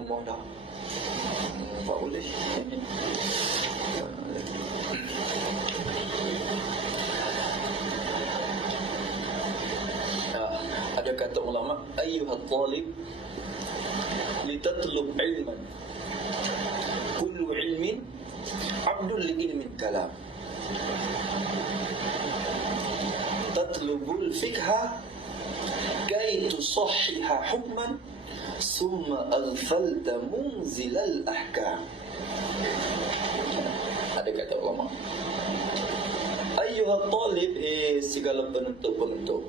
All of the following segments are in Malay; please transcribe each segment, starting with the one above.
lemah dah. Hmm, tak boleh. Ah, ada kata ulama ayyuhat talib litatlub ilman kullu ilmin abdul li ilmin kalam tatlubul fikha كي تصحح حكما ثم أغفلت منزل الأحكام ada kata ulama Ayuhal talib eh segala penuntut-penuntut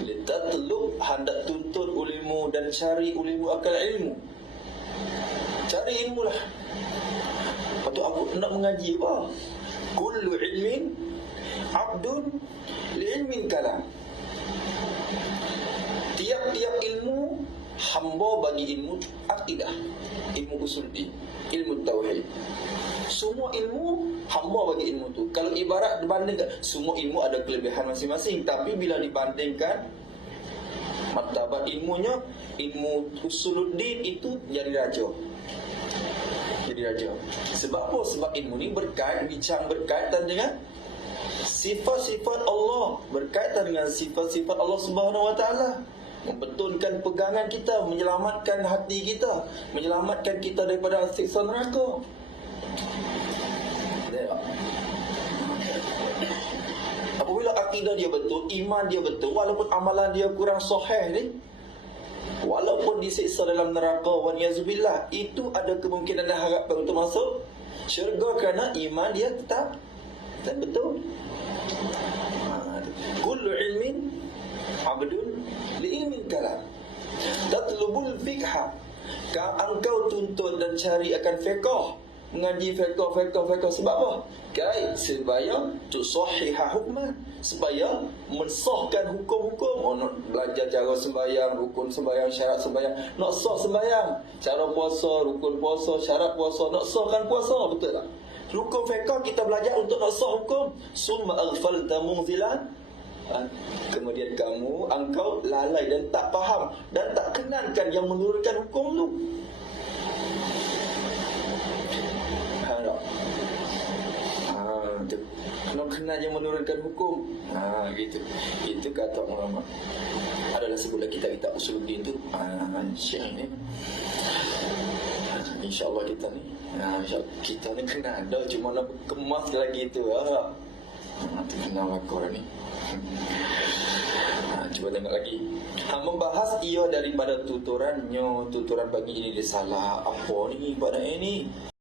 Litatlub hendak tuntut ulimu dan cari ulimu akal ilmu Cari ilmu lah Lepas tu aku nak mengaji apa? Kullu ilmin abdun li ilmin kalam Hamba bagi ilmu akidah, ilmu usul din, ilmu tauhid. Semua ilmu hamba bagi ilmu tu. Kalau ibarat dibandingkan semua ilmu ada kelebihan masing-masing, tapi bila dibandingkan martabat ilmunya, ilmu usuluddin itu jadi raja. Jadi raja. Sebab apa? Sebab ilmu ni berkait, bincang berkaitan dengan sifat-sifat Allah, berkaitan dengan sifat-sifat Allah Subhanahu Wa Taala membetulkan pegangan kita, menyelamatkan hati kita, menyelamatkan kita daripada siksa neraka. Apabila akidah dia betul, iman dia betul, walaupun amalan dia kurang sahih ni, walaupun disiksa dalam neraka, waniyazubillah, itu ada kemungkinan dan harapan untuk masuk syurga kerana iman dia tetap dan betul. Ha, Kullu ilmin abdun kalam tatlubul fiqha ka engkau tuntut dan cari akan fiqh mengaji fiqh fiqh fiqh sebab apa? Kai supaya tu sahihah hukman supaya mensahkan hukum-hukum. Oh, nak belajar cara sembahyang rukun sembahyang syarat sembahyang nak sah sembahyang. Cara puasa rukun puasa syarat puasa nak sahkan puasa betul tak? Rukun fiqh kita belajar untuk nak sah hukum. Summa aghfalta munzilan Ha? Kemudian kamu Engkau lalai dan tak faham Dan tak kenalkan yang menurunkan hukum tu. Ha tak? Ha tu. Nak kenal yang menurunkan hukum Ha gitu. Itu kata ulama Adalah sebulan kita kita usul din tu. Ha syekh ni. InsyaAllah kita ni ha, InsyaAllah kita ni kenal. Dah Cuma nak kemas lagi tu ha. Ha, tu kenal aku ni Cuba tengok lagi. Ha, Membahas ia daripada tuturannya Tuturan bagi ini dia salah. Apa ni pada ini